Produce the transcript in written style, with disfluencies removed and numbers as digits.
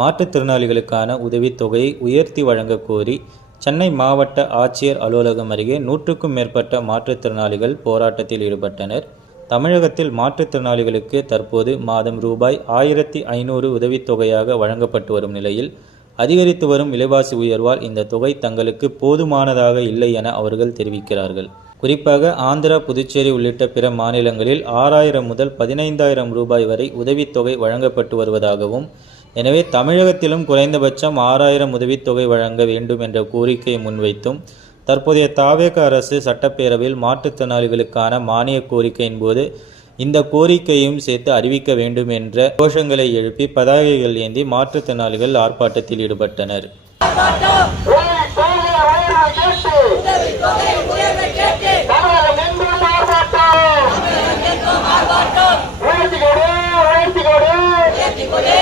மாற்றுத்திறனாளிகளுக்கான உதவித்தொகையை உயர்த்தி வழங்கக் கோரி சென்னை மாவட்ட ஆட்சியர் அலுவலகம் அருகே 100க்கும் மேற்பட்ட மாற்றுத்திறனாளிகள் போராட்டத்தில் ஈடுபட்டனர். தமிழகத்தில் மாற்றுத்திறனாளிகளுக்கு தற்போது மாதம் ரூபாய் 1500 உதவித்தொகையாக வழங்கப்பட்டு வரும் நிலையில் அதிகரித்து வரும் விலைவாசி உயர்வால் இந்த தொகை தங்களுக்கு போதுமானதாக இல்லை என அவர்கள் தெரிவிக்கிறார்கள். குறிப்பாக ஆந்திரா, புதுச்சேரி உள்ளிட்ட பிற மாநிலங்களில் 6000 முதல் 15000 ரூபாய் வரை உதவித்தொகை வழங்கப்பட்டு வருவதாகவும், எனவே தமிழகத்திலும் குறைந்தபட்சம் 6000 உதவித்தொகை வழங்க வேண்டும் என்ற கோரிக்கையை முன்வைத்தும் தற்போதைய தாவேக அரசு சட்டப்பேரவையில் மாற்றுத்திறனாளிகளுக்கான மானிய கோரிக்கையின் போது இந்த கோரிக்கையும் சேர்த்து அறிவிக்க வேண்டும் என்ற கோஷங்களை எழுப்பி பதாகைகள் ஏந்தி மாற்றுத்திறனாளிகள் ஆர்ப்பாட்டத்தில் ஈடுபட்டனர். உயர்த்தி கொடு